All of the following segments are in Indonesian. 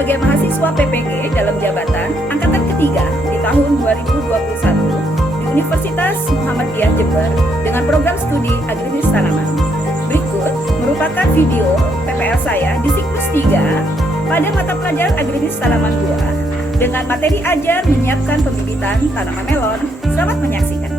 sebagai mahasiswa PPG dalam jabatan angkatan ketiga di tahun 2021 di Universitas Muhammadiyah Jember dengan program studi agribisnis tanaman. Berikut merupakan video PPL saya di siklus 3 pada mata pelajaran agribisnis tanaman buah dengan materi ajar menyiapkan pembibitan tanaman melon. Selamat menyaksikan.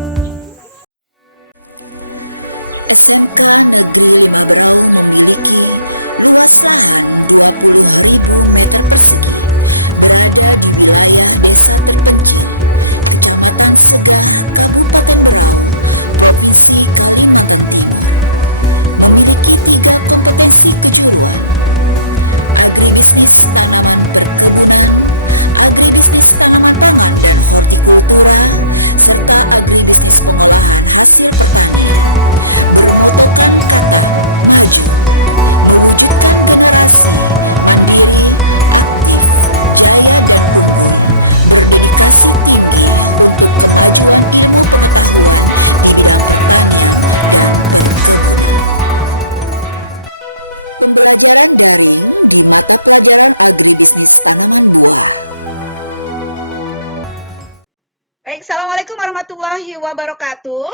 Baik, Assalamualaikum warahmatullahi wabarakatuh.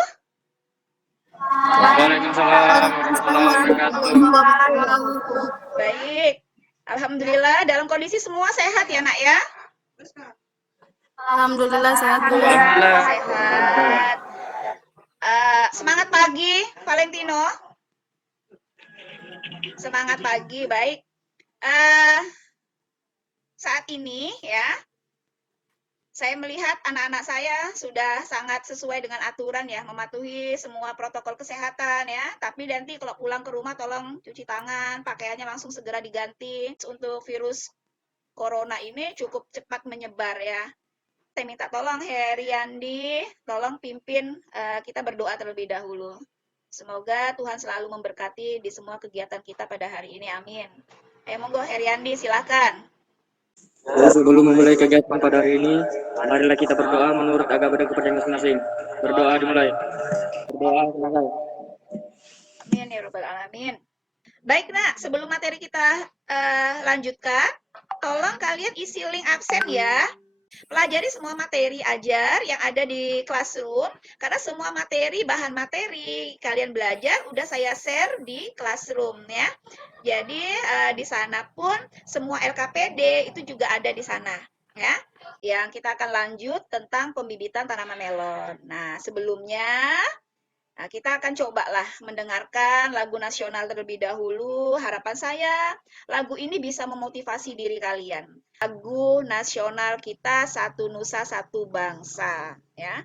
Waalaikumsalam warahmatullahi wabarakatuh. Baik, Alhamdulillah dalam kondisi semua sehat ya nak ya? Alhamdulillah sehat. Alhamdulillah. Sehat. Semangat pagi, Valentino. Semangat pagi, baik. Saat ini ya, saya melihat anak-anak saya sudah sangat sesuai dengan aturan ya, mematuhi semua protokol kesehatan ya. Tapi nanti kalau pulang ke rumah tolong cuci tangan, pakaiannya langsung segera diganti. Untuk virus corona ini cukup cepat menyebar ya. Saya minta tolong Heriandi, tolong pimpin kita berdoa terlebih dahulu. Semoga Tuhan selalu memberkati di semua kegiatan kita pada hari ini, amin. Ayo monggo Heriandi, silakan. Sebelum memulai kegiatan pada hari ini, marilah kita berdoa menurut agama dan kepercayaan masing-masing. Berdoa dimulai. Berdoa dimulai. Amin ya Rabbal Alamin. Baik nak, sebelum materi kita lanjutkan, tolong kalian isi link absen ya. Pelajari semua materi ajar yang ada di classroom, karena semua materi, bahan materi kalian belajar udah saya share di classroom ya. Jadi di sana pun semua LKPD itu juga ada di sana ya. Yang kita akan lanjut tentang pembibitan tanaman melon. Nah, sebelumnya kita akan cobalah mendengarkan lagu nasional terlebih dahulu. Harapan saya lagu ini bisa memotivasi diri kalian. Lagu nasional kita Satu Nusa Satu Bangsa ya.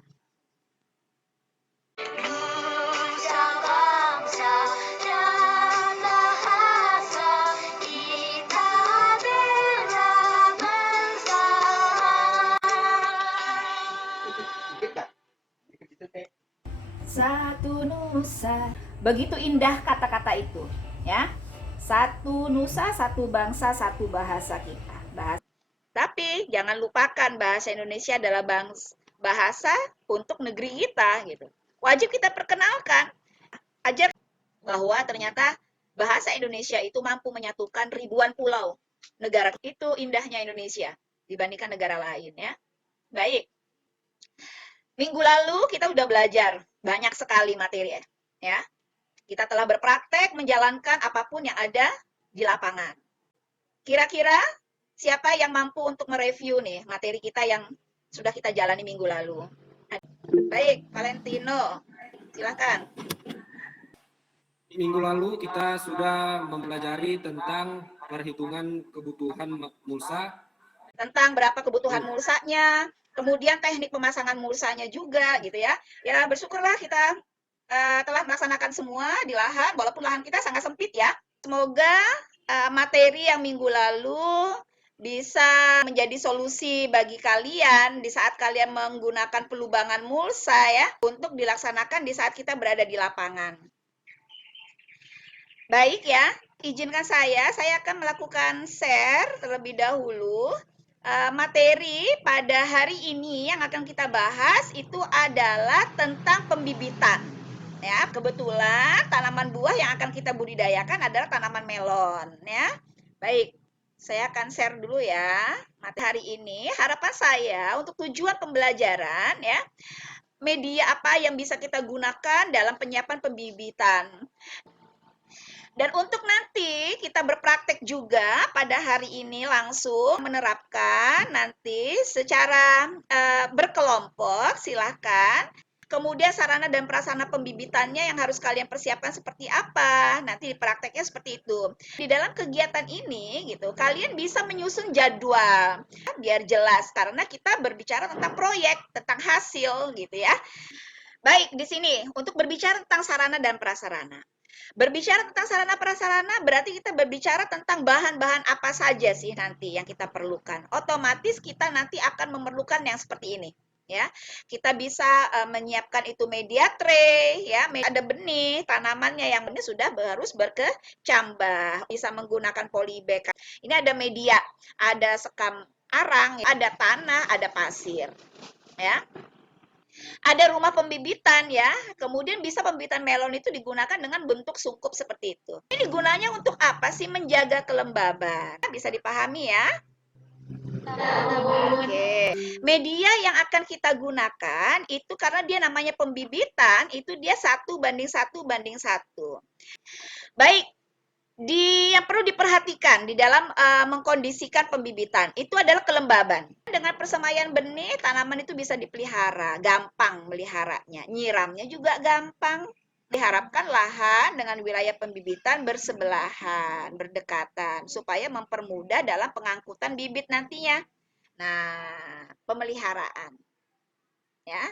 Satu nusa, begitu indah kata-kata itu, ya. Satu nusa, satu bangsa, satu bahasa kita. Tapi jangan lupakan bahasa Indonesia adalah bahasa untuk negeri kita, gitu. Wajib kita perkenalkan, ajar bahwa ternyata bahasa Indonesia itu mampu menyatukan ribuan pulau. Negara itu indahnya Indonesia dibandingkan negara lain, ya. Baik. Minggu lalu kita udah belajar banyak sekali materi ya. Kita telah berpraktek menjalankan apapun yang ada di lapangan. Kira-kira siapa yang mampu untuk mereview nih materi kita yang sudah kita jalani minggu lalu? Baik, Valentino, silakan. Minggu lalu kita sudah mempelajari tentang perhitungan kebutuhan mulsa. Tentang berapa kebutuhan mulsanya, kemudian teknik pemasangan mulsanya juga gitu ya. Ya bersyukurlah kita telah melaksanakan semua di lahan, walaupun lahan kita sangat sempit ya. Semoga materi yang minggu lalu bisa menjadi solusi bagi kalian di saat kalian menggunakan pelubangan mulsa ya, untuk dilaksanakan di saat kita berada di lapangan. Baik ya, izinkan saya akan melakukan share terlebih dahulu. Materi pada hari ini yang akan kita bahas itu adalah tentang pembibitan. Ya, kebetulan tanaman buah yang akan kita budidayakan adalah tanaman melon. Ya, baik. Saya akan share dulu ya materi hari ini. Harapan saya untuk tujuan pembelajaran ya, media apa yang bisa kita gunakan dalam penyiapan pembibitan. Dan untuk nanti kita berpraktek juga pada hari ini langsung menerapkan nanti secara berkelompok, silakan. Kemudian sarana dan prasarana pembibitannya yang harus kalian persiapkan seperti apa, nanti di prakteknya seperti itu. Di dalam kegiatan ini gitu, kalian bisa menyusun jadwal biar jelas karena kita berbicara tentang proyek, tentang hasil gitu ya. Baik, di sini untuk berbicara tentang sarana dan prasarana. Berbicara tentang sarana prasarana berarti kita berbicara tentang bahan-bahan apa saja sih nanti yang kita perlukan. Otomatis kita nanti akan memerlukan yang seperti ini. Ya, kita bisa menyiapkan itu media tray, ya, ada benih tanamannya yang benih sudah harus berkecambah, bisa menggunakan polybag. Ini ada media, ada sekam arang, ada tanah, ada pasir, ya. Ada rumah pembibitan ya, kemudian bisa pembibitan melon itu digunakan dengan bentuk sungkup seperti itu. Ini gunanya untuk apa sih? Menjaga kelembaban. Bisa dipahami ya? Oke, media yang akan kita gunakan itu karena dia namanya pembibitan, itu dia 1:1:1. Baik, yang perlu diperhatikan di dalam mengkondisikan pembibitan itu adalah kelembaban. Dengan persemaian benih, tanaman itu bisa dipelihara, gampang meliharanya. Nyiramnya juga gampang. Diharapkan lahan dengan wilayah pembibitan bersebelahan, berdekatan, supaya mempermudah dalam pengangkutan bibit nantinya. Nah, pemeliharaan. Ya,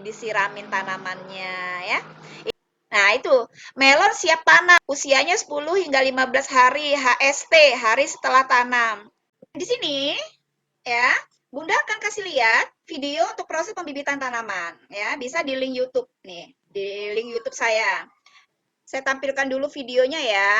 disiramin tanamannya ya. Nah, itu melon siap tanam, usianya 10 hingga 15 hari, HST, hari setelah tanam. Di sini ya, Bunda akan kasih lihat video untuk proses pembibitan tanaman ya, bisa di link YouTube nih, di link YouTube saya. Saya tampilkan dulu videonya ya.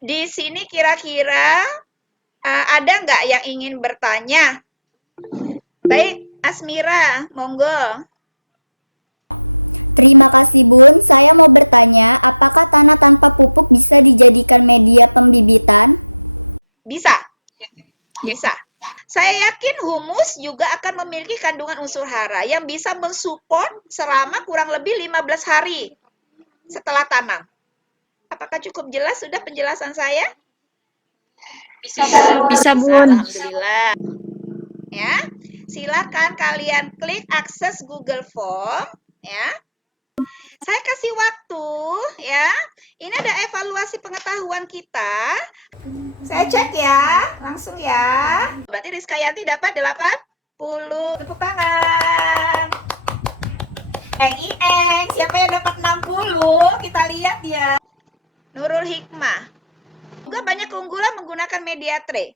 Di sini kira-kira ada nggak yang ingin bertanya? Baik, Asmira, monggo. Bisa? Bisa. Saya yakin humus juga akan memiliki kandungan unsur hara yang bisa mensupport selama kurang lebih 15 hari setelah tanam. Apakah cukup jelas sudah penjelasan saya? Bisa, Bun. Alhamdulillah. Ya, silakan kalian klik akses Google Form ya. Saya kasih waktu ya. Ini ada evaluasi pengetahuan kita. Saya cek ya, langsung ya. Berarti Rizkayanti dapat 80. Tepuk tangan. Eng, siapa yang dapat 60? Kita lihat ya. Nurul Hikmah. Juga banyak keunggulan menggunakan media tray.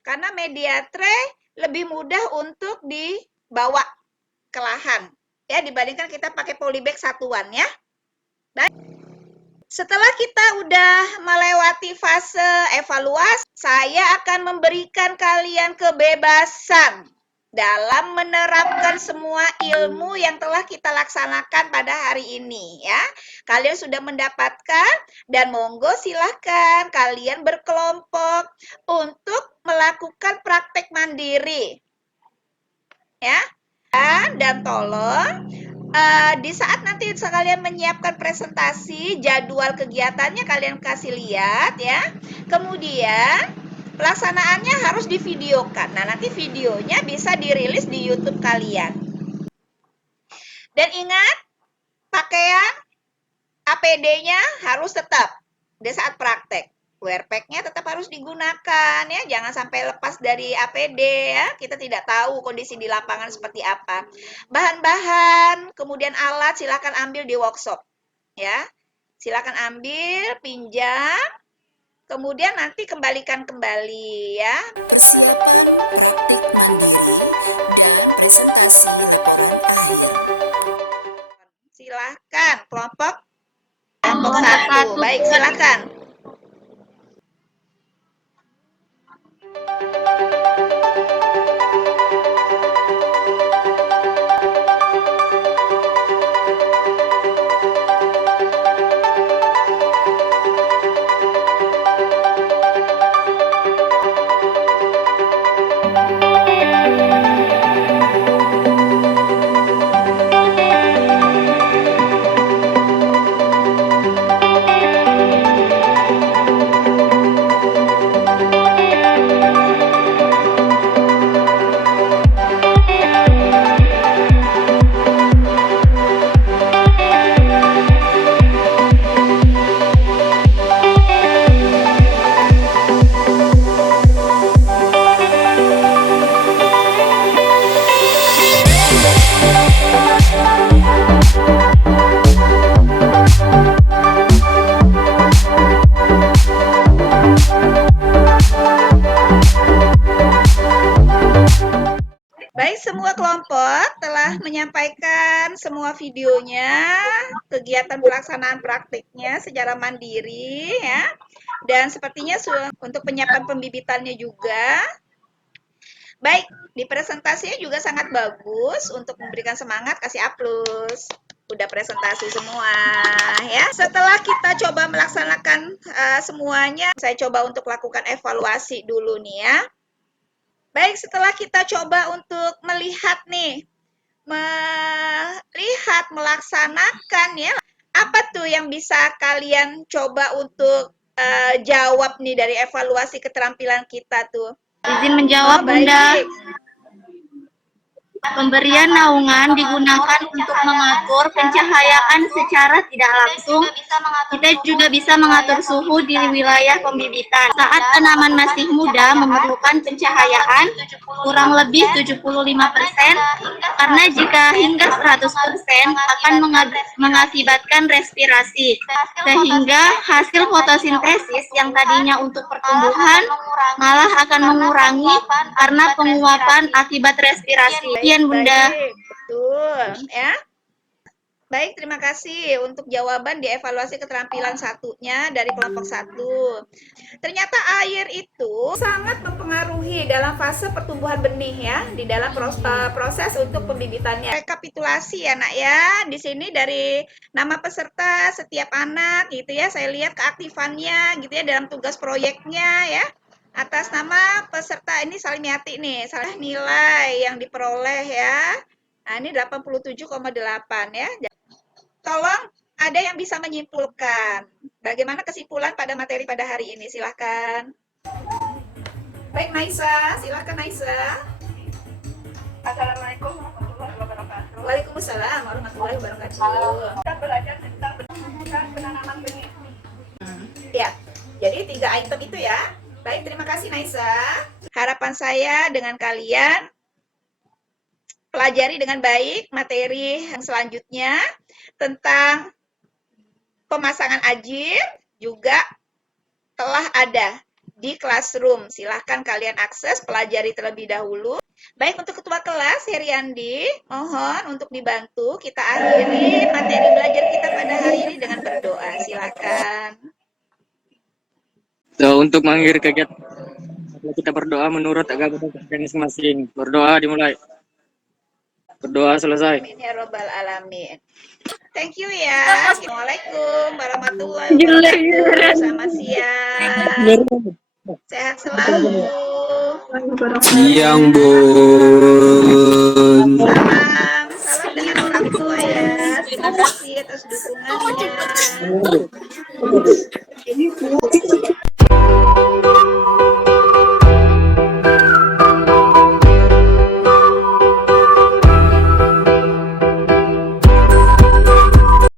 Karena media tray lebih mudah untuk dibawa ke lahan. Ya, dibandingkan kita pakai polybag satuan ya. Baik. Setelah kita udah melewati fase evaluasi, saya akan memberikan kalian kebebasan dalam menerapkan semua ilmu yang telah kita laksanakan pada hari ini ya. Kalian sudah mendapatkan dan monggo silahkan kalian berkelompok untuk melakukan praktek mandiri. Ya. Dan tolong di saat nanti kalian menyiapkan presentasi, jadwal kegiatannya kalian kasih lihat ya. Kemudian pelaksanaannya harus divideokan. Nah, nanti videonya bisa dirilis di YouTube kalian. Dan ingat, pakaian APD-nya harus tetap di saat praktek. Wear pack-nya tetap harus digunakan ya, jangan sampai lepas dari APD ya. Kita tidak tahu kondisi di lapangan seperti apa. Bahan-bahan, kemudian alat silakan ambil di workshop ya. Silakan ambil, pinjam, kemudian nanti kembalikan kembali ya. Persiapan praktik mandiri dan presentasi laporan akhir. Silakan kelompok 1. Baik, silakan. Baik, semua kelompok telah menyampaikan semua videonya, kegiatan pelaksanaan praktiknya secara mandiri ya. Dan sepertinya untuk penyiapan pembibitannya juga. Baik, di presentasinya juga sangat bagus. Untuk memberikan semangat, kasih A+. Udah presentasi semua ya. Setelah kita coba melaksanakan semuanya, saya coba untuk lakukan evaluasi dulu nih ya. Baik, setelah kita coba untuk melihat nih, melaksanakan ya, apa tuh yang bisa kalian coba untuk jawab nih dari evaluasi keterampilan kita tuh? Izin menjawab, Bunda. Baik. Pemberian naungan digunakan untuk mengatur pencahayaan secara tidak langsung. Kita juga bisa mengatur suhu di wilayah pembibitan. Saat tanaman masih muda memerlukan pencahayaan kurang lebih 75%, karena jika hingga 100% akan mengakibatkan respirasi, sehingga hasil fotosintesis yang tadinya untuk pertumbuhan malah akan mengurangi karena penguapan akibat respirasi. Sekian, Bunda. Baik, betul ya. Baik, terima kasih untuk jawaban di evaluasi keterampilan satunya dari kelompok 1. Ternyata air itu sangat mempengaruhi dalam fase pertumbuhan benih ya, di dalam proses untuk pembibitannya. Rekapitulasi ya nak ya, di sini dari nama peserta setiap anak gitu ya, saya lihat keaktifannya gitu ya dalam tugas proyeknya ya. Atas nama peserta ini Salimiati nih, salah nilai yang diperoleh ya. Nah, ini 87,8 ya. Tolong ada yang bisa menyimpulkan bagaimana kesimpulan pada materi pada hari ini, silahkan. Baik, Naisa, silahkan Naisa. Assalamualaikum warahmatullahi wabarakatuh. Waalaikumsalam warahmatullahi wabarakatuh. Kita belajar tentang penanaman benih. Ya, jadi 3 item itu ya. Baik, terima kasih Naisa. Harapan saya dengan kalian pelajari dengan baik materi yang selanjutnya tentang pemasangan ajin juga telah ada di Classroom. Silahkan kalian akses, pelajari terlebih dahulu. Baik, untuk ketua kelas Heriandi, mohon untuk dibantu kita akhiri materi belajar kita pada hari ini dengan berdoa. Silakan. So, untuk mengakhiri kegiatan kita berdoa menurut agama dan masing-masing. Berdoa dimulai. Berdoa selesai. Amin ya robbal alamin. Thank you ya. Assalamualaikum warahmatullahi wabarakatuh. Selamat siang. Sehat selalu. Siang, Bun. Salam. Salam dari orang tua ya. Terima kasih atas dukungannya.